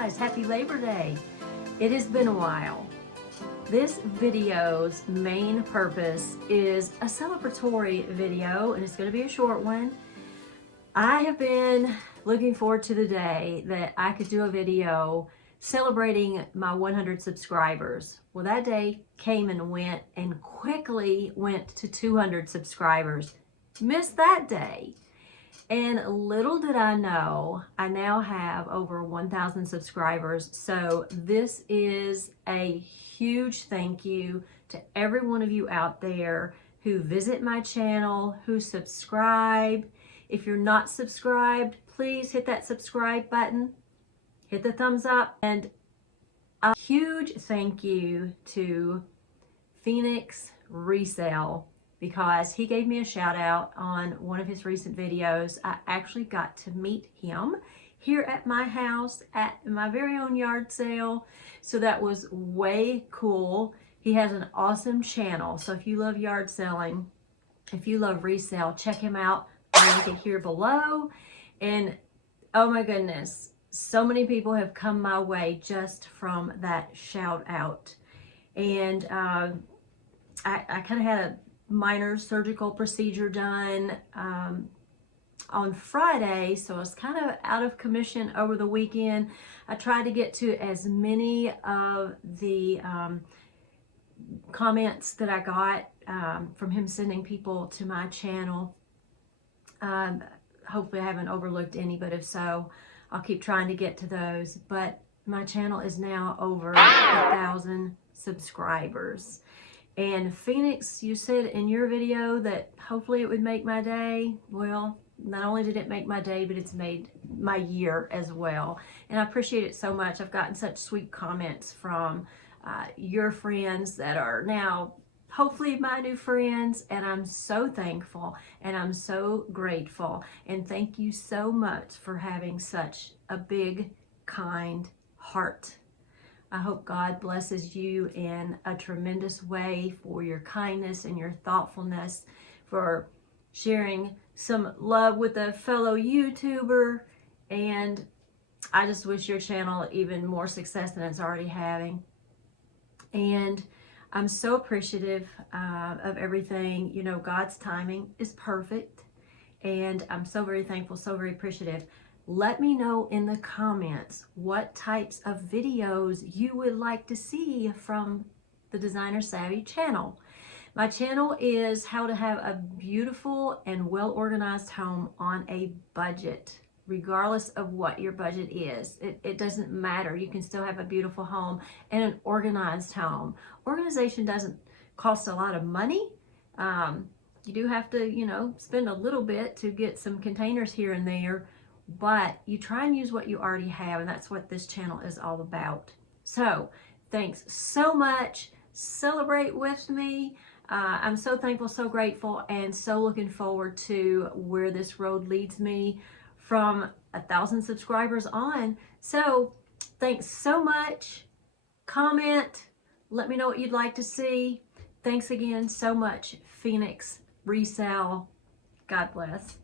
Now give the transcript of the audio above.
guys, happy Labor Day. It has been a while. This video's main purpose is a celebratory video, and it's going to be a short one. I have been looking forward to the day that I could do a video celebrating my 100 subscribers. Well, that day came and went and quickly went to 200 subscribers. Missed that day. And little did I know, I now have over 1,000 subscribers. So this is a huge thank you to every one of you out there who visit my channel, who subscribe. If you're not subscribed, please hit that subscribe button, hit the thumbs up, and a huge thank you to Phoenix Resale, because he gave me a shout out on one of his recent videos. I actually got to meet him here at my house at my very own yard sale. So that was way cool. He has an awesome channel. So if you love yard selling, if you love resale, check him out. I'll link it here below. And oh my goodness, so many people have come my way just from that shout out. And I kind of had a minor surgical procedure done on Friday, so I was kind of out of commission over the weekend. I tried to get to as many of the comments that I got from him sending people to my channel. Hopefully I haven't overlooked any, but if so, I'll keep trying to get to those. But my channel is now over 1,000 subscribers. And Phoenix, you said in your video that hopefully it would make my day. Well, not only did it make my day, but it's made my year as well. And I appreciate it so much. I've gotten such sweet comments from your friends that are now hopefully my new friends. And I'm so thankful and I'm so grateful. And thank you so much for having such a big, kind heart. I hope God blesses you in a tremendous way for your kindness and your thoughtfulness, for sharing some love with a fellow YouTuber. And I just wish your channel even more success than it's already having. And I'm so appreciative of everything. You know, God's timing is perfect. And I'm so very thankful, so very appreciative. Let me know in the comments what types of videos you would like to see from the Designer Savvy channel. My channel is how to have a beautiful and well-organized home on a budget, regardless of what your budget is. It doesn't matter. You can still have a beautiful home and an organized home. Organization doesn't cost a lot of money. You do have to, you know, spend a little bit to get some containers here and there. But you try and use what you already have, and that's what this channel is all about. So thanks so much. Celebrate with me. I'm so thankful, so grateful, and so looking forward to where this road leads me from 1,000 subscribers on. So thanks so much. Comment. Let me know what you'd like to see. Thanks again so much, Phoenix Resale. God bless.